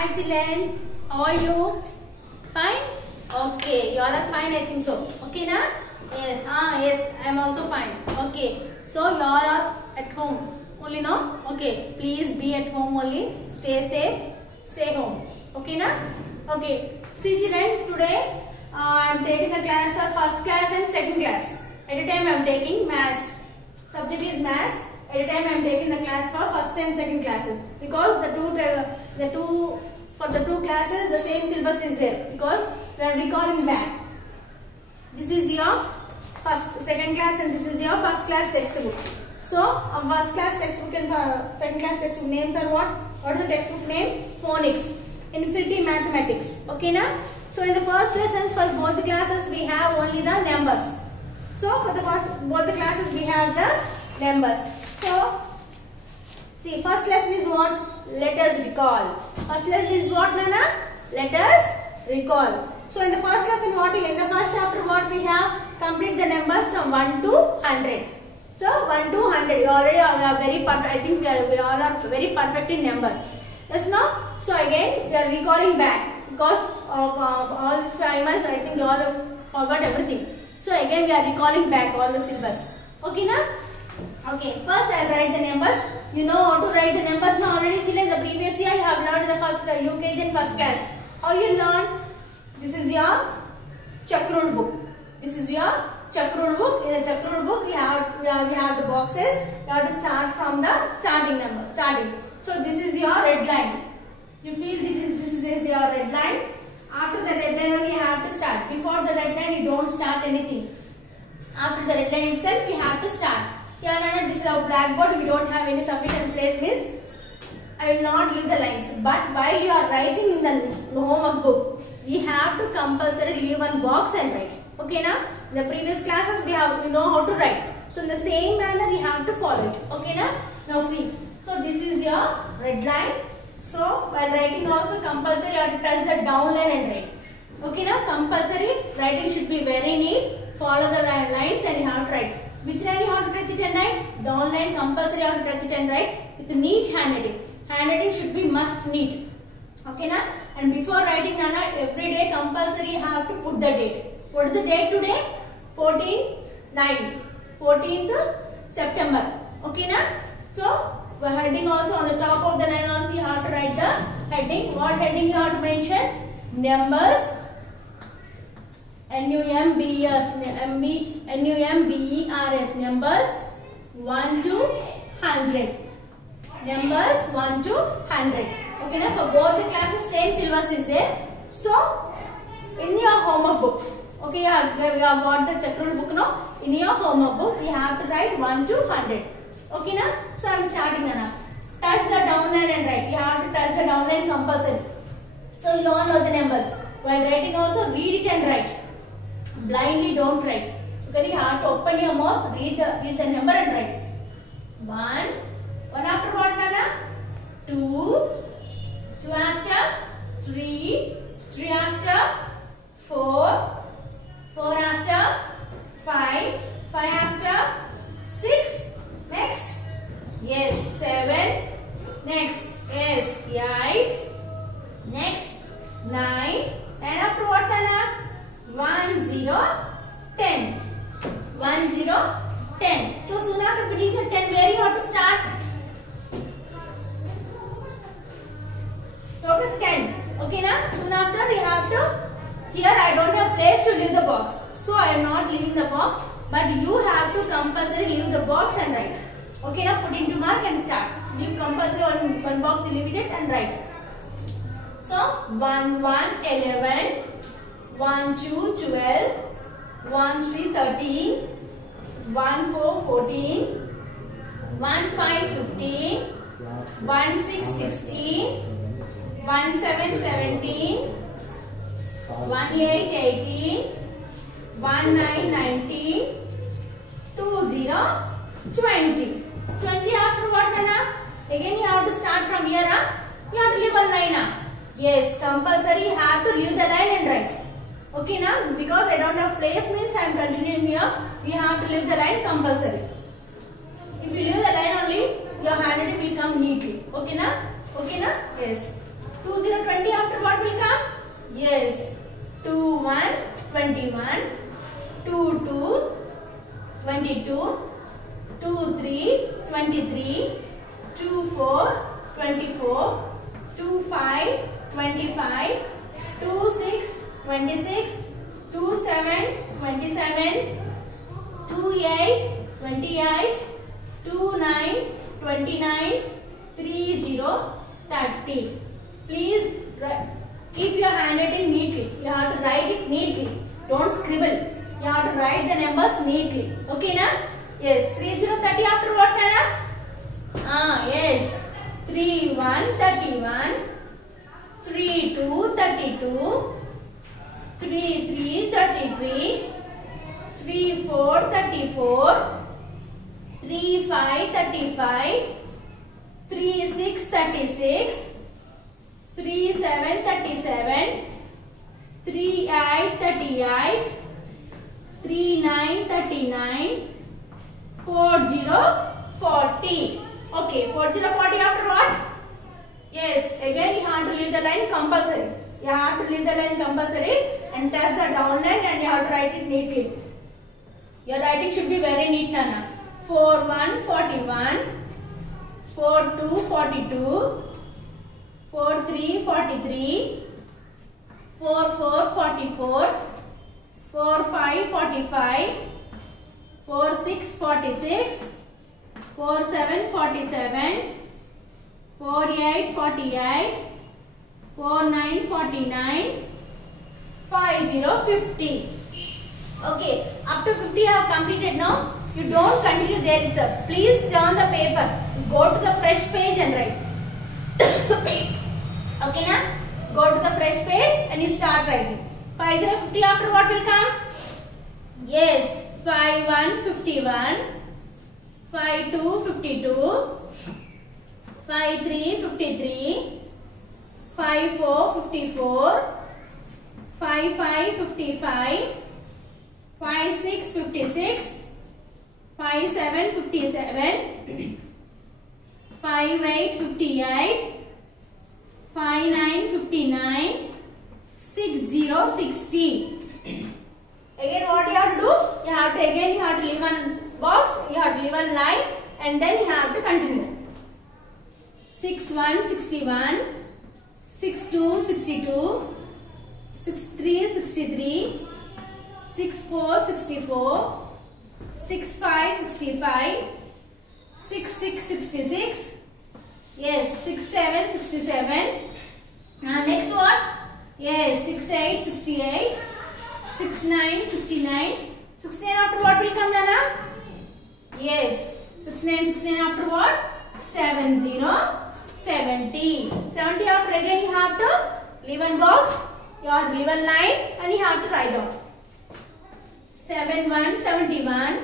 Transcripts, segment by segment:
Hi children, how are you? Fine? Okay, you all are fine, I think so. Okay na? Yes, yes, I am also fine. Okay, so you all are at home only, no? Okay, please be at home only. Stay safe, stay home. Okay na? Okay, see children, today I am taking a class for first class and second class. At a time I am taking maths. Subject is maths. At a time I am taking the class for first and second classes because for the two classes the same syllabus is there because we are recalling back. This is your second class and this is your first class textbook. So our first class textbook and second class textbook names are what? What is the textbook name? Phonics, Infinity Mathematics. Okay na? So in the first lessons for both the classes we have only the numbers. So for both the classes we have the numbers. So see, first lesson is what? Let us recall. First lesson is what, Nana? Let us recall. So in the first lesson, in the first chapter, what we have? Complete the numbers from 1 to 100. So 1 to 100. We already are very perfect. I think we all are very perfect in numbers. Yes, no? So again, we are recalling back because of all these 5 months. I think you all have forgot everything. So again, we are recalling back all the syllabus. Okay, na? Okay, first I will write the numbers. You know how to write the numbers now already, children. The previous year you have learned the first UKG and first class. How you learn? This is your Chakrul book. This is your Chakrul book. In the Chakrul book, we have the boxes. You have to start from the starting number. So this is your red line. You feel this is your red line. After the red line only you have to start. Before the red line you don't start anything. After the red line itself you have to start. Here Nana, this is our blackboard. We don't have any sufficient place, means I will not leave the lines. But while you are writing in the homework book, we have to compulsory leave one box and write. Okay na? In the previous classes we know how to write. So in the same manner you have to follow it. Okay na? Now see. So this is your red line. So while writing also compulsory you have to touch the down line and write. Okay na? Compulsory writing should be very neat. Follow the lines and you have to write. Which line you have to touch it and write? Down line compulsory you have to touch it and write with neat handwriting. Handwriting should be must neat. Okay na? And before writing Nana, every day compulsory you have to put the date. What is the date today? 14th September. Okay na? So heading also on the top of the line also you have to write the heading. What heading you have to mention? Numbers. NUMBERS, numbers 1 to 100. Numbers 1 to 100. Okay, now for both the classes same syllabus is there. So in your homework book, okay, we have got the Chakrul book now. In your homework book, we have to write 1 to 100. Okay, now so I am starting now. Touch the down line and write. You have to touch the down line compulsory. So you all know the numbers. While writing also read it and write. Blindly don't write. Okay, you have to open your mouth, read the number and write. 1 after what, Nana? 2 after 3 after 4 after 5 after 6, next, yes, 7, next, yes, 8, next, 9, and after what, Nana? 1, 0, 10. 1, 0, 10. So soon after finishing the 10, where you have to start? Start with 10. Okay na? Soon after we have to, here I don't have place to leave the box. So I am not leaving the box. But you have to compulsory leave the box and write. Okay na? Put into mark and start. Leave compulsory one box, you leave it and write. So 1, 11. 1, 2, 12, 1, 3, 13, 1, 4, 14, 1, 5, 15, 1, 6, 16, 1, 7, 17, 1, 8, 18, 1, 9, 19, 2, 0, 20. 20 after what, Nana? Again you have to start from here, huh? You have to leave one line, huh? Yes, compulsory you have to leave the line and write. Okay now, because I don't have place means I am continuing here. We have to leave the line compulsory. If you leave the line only, your handwriting will come neatly. Okay na? Okay na? Yes. 2020 Yes. 2 1 21. 2 2 22. 2 3 23. 2 4 24. 2 5 25. 2 6 26. 2 7 27. 2 8 28. 2 9 29. 3 0 30. Please keep your handwriting neatly. You have to write it neatly. Don't scribble. You have to write the numbers neatly. Okay, na? Yes. 3 0 30 after what, Nana? Yes. 3 1 31. 3 2 32. 3 3 33. 3 4 34. 3 5 35. 3 6 36. 3 7 37. 3 8 38. 3 9 39. 4 0 40. Okay, 4 0 40 after what? Yes, again you have to leave the line compulsory. You have to leave the line compulsory and touch the down line and you have to write it neatly. Your writing should be very neat, Nana. 4 1 41. 4 2 42. 4 3 43. 4 4 44. 4 5 45. 4 6 46. 4 7 47. 4 8 48. 4 9 49. 5 0 50. Okay, up to 50 I have completed now. You don't continue there itself. Please turn the paper. Go to the fresh page and write. Okay, na? Go to the fresh page and you start writing. 5 0 50 after what will come? Yes. 5 1 51. 5 2 52. 5 3 53. 5 4 54. 5 5 55. 5 6 56. 5 7 57. 5 8 58. 5 9 59. 6 0 60. Again what you have to do? You have to leave one box, you have to leave one line and then you have to continue. 6 1 61. 6 2 62. 6 3 63. 6 4 64. 6 5 65. 6 6 66. Yes, 6 7 67. Now next what? Yes, 6 8 68. 6 9 69. 69 after what will come, Nana? Yes, 6 9 69 after what? 7 0 70. 70 after again you have to leave one box, you have to leave one line and you have to write down. 7 1 71.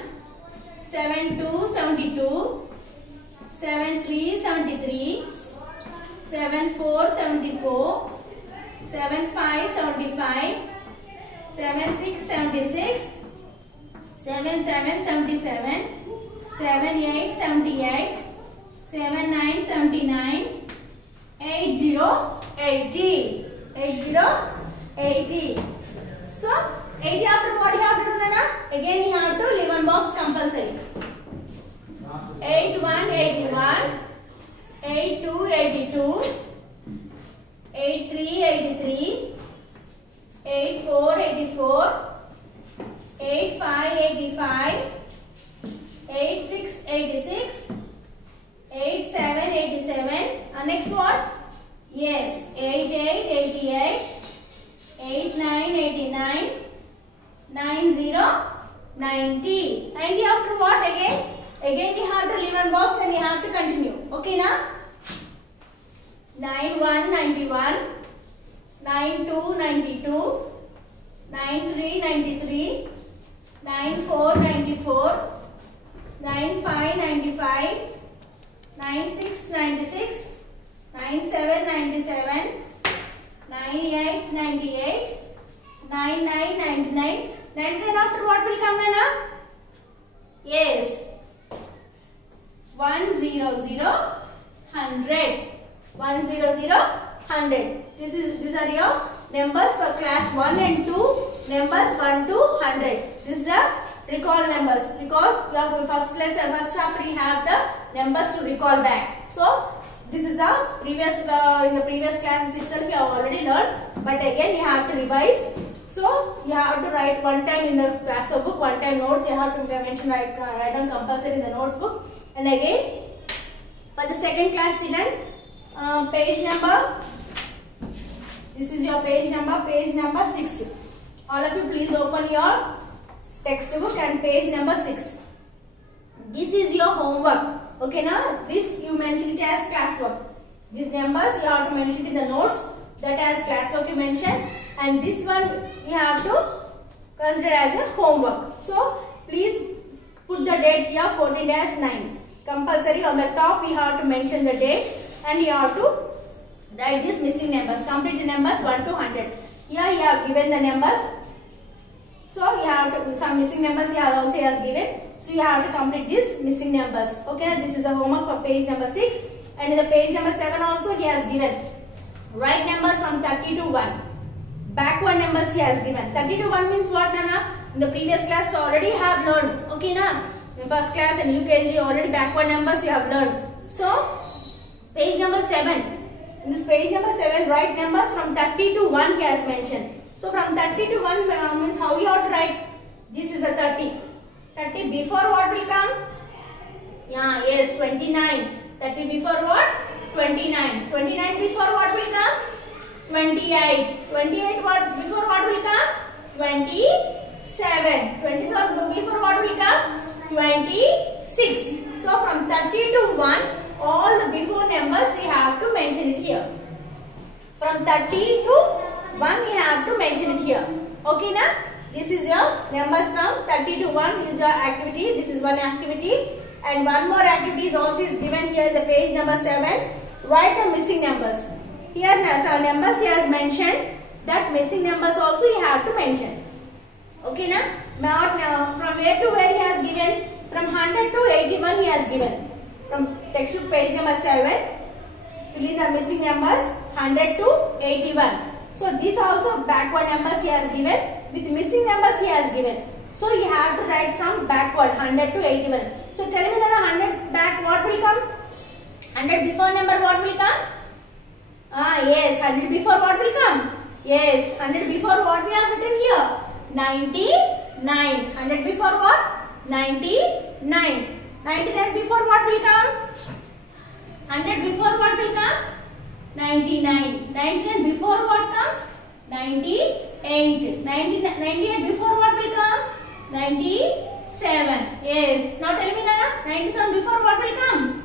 7 2 72. 7 3 73. 7 4 74. 7 5 75. 7 6 76. 7 7 77. 7 8 78. 7 9 79. 8 0 80. 8 0 80. So 80 after what you have to do, Nana? Again you have to leave one box compulsory. 8 1 81. 8 2 82. 8 3 83. 8 4 84. 8 5 85. 8 6 86. 8 7 87. Next one? Yes, 8 8 88. 8 9 89. 9 0 90. 90 after what again? Again you have to leave one box and you have to continue. Okay, na? 9 1 91. 9 2 92. 9 3 93. 9 4 94. 9 5 95. 9 6 96. 9 7 97. 9 8 98. 9 9 99. 99 after what will come, Nana? Yes. 1 0 0 100. 1 0 0 100. These are your numbers for class 1 and 2, numbers 1 to 100. This is the recall numbers, because your first chapter you have the numbers to recall back. So this is the previous in the previous classes itself you have already learned, but again you have to revise. So you have to write one time in the class book, one time notes. You have to mention write down compulsory in the notes book. And again for the second class student, page number. This is your page number 6. All of you please open your textbook and page number 6. This is your homework. Okay, now this you mention it as classwork. These numbers you have to mention it in the notes, that as classwork you mention, and this one you have to consider as a homework. So please put the date here 14-9. Compulsory on the top you have to mention the date and you have to write these missing numbers. Complete the numbers 1 to 100. Here you have given the numbers. So you have to, some missing numbers he also has given. So you have to complete these missing numbers. Okay, this is the homework for page number 6. And in the page number 7 also he has given. Write numbers from 30 to 1. Backward numbers he has given. 30 to 1 means what, Nana? In the previous class you already have learned. Okay, na? In first class and UKG already backward numbers you have learned. So page number 7. In this page number 7, write numbers from 30 to 1 he has mentioned. So from 30 to 1 means how you have to write? This is a 30. 30 before what will come? Yeah, yes, 29. 30 before what? 29. 29 before what will come? 28. 28 what before what will come? 27. 27 before what will come? 26. So from 30 to 1, all the before numbers we have to mention it here. From 30 to 1 we have to mention it here. Okay, na? This is your numbers from 30 to 1 is your activity. This is one activity. And one more activity is also given here in the page number 7. Write the missing numbers. Here some numbers he has mentioned. That missing numbers also you have to mention. Okay, na? Now from where to where he has given? From 100 to 81 he has given. From textbook page number 7, fill in the missing numbers 100 to 81. So these also backward numbers he has given. With missing numbers he has given. So you have to write some backward 100 to 81. So tell me that 100 back what will come? 100 before number what will come? Yes, 100 before what will come? Yes, 100 before what we have written here? 99. 100 before what? 99. 99 before what will come? 100 before what will come? 99. 99 before what comes? 98. 98 before what will come? 97. Yes. Now tell me, Nana. 97 before what will come?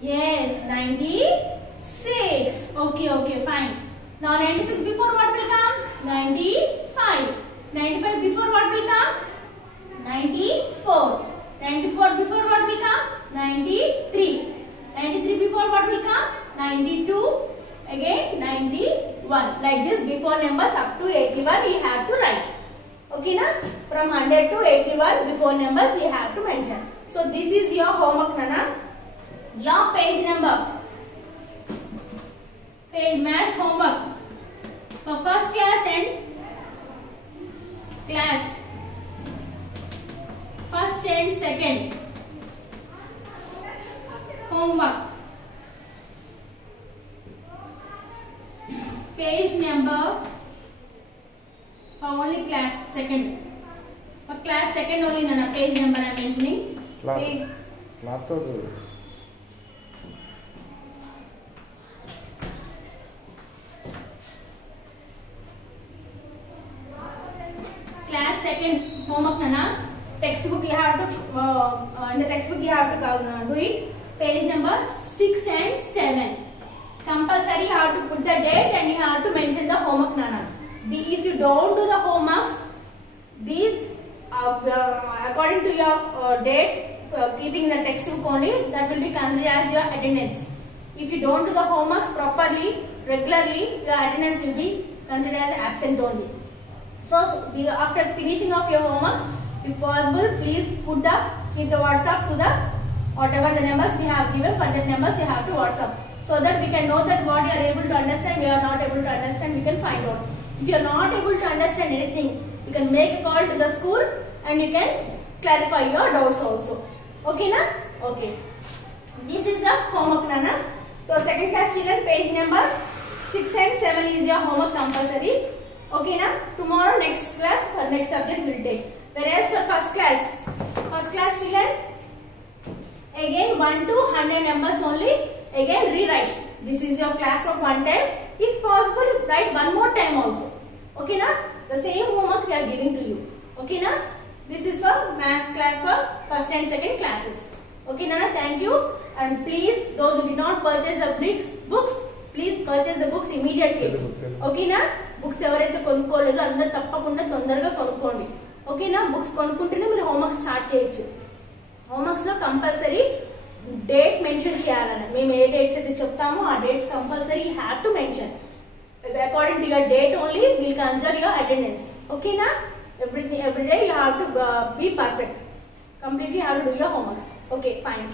Yes. 96. Okay, fine. Now 96 before what will come? 95. 95 before what will come? 94. 94 before what will come? 93. 93 before what will come? 92. Again 91. Like this before numbers up to 81 you have to write. Okay, na? From 100 to 81 before numbers you have to mention. So this is your homework, Nana. Your page number. Page maths homework. For first class and class. First and second. Homework. Page number for only class second. For class second only, Nana, page number I am mentioning. Page. Class second homework, Nana. Textbook you have to in the textbook you have to do it. Page number 6 and 7. Compulsory you have to put the date and you have to mention the homework, Nana. If you don't do the homeworks, these according to your dates, keeping the textbook only, that will be considered as your attendance. If you don't do the homeworks properly, regularly, your attendance will be considered as absent only. So after finishing of your homeworks, if possible, please give the WhatsApp to the whatever the numbers we have given. For that numbers you have to WhatsApp, so that we can know that what you are able to understand, we are not able to understand, we can find out. If you are not able to understand anything, you can make a call to the school and you can clarify your doubts also. Okay na? Okay. This is your homework, Nana. So second class children, page number 6 and 7 is your homework compulsory. Okay na? Tomorrow next class, next subject will take. Whereas for first class children, again 1 to 100 numbers only. Again rewrite. This is your class of 1 time. If possible, write one more time also. Okay na? The same homework we are giving to you. Okay na? This is for maths class for first and second classes. Okay Nana, thank you. And please, those who did not purchase the books, please purchase the books immediately. Okay na? Books ఎవరైతే కొనుక్కోలేదో అందరూ తప్పకుండా తొందరగా కొనుక్కోండి. Okay నా? Books కొనుక్కుంటేనే మీరు homework start చేయొచ్చు. Homeworks లో compulsory date mention చేయాలన్న. మేము ఏ డేట్స్ అయితే చెప్తామో ఆ dates compulsory you have to mention. According to your date only, we will consider your attendance. Okay na? Every day you have to be perfect. Completely have to do your homeworks. Okay, fine.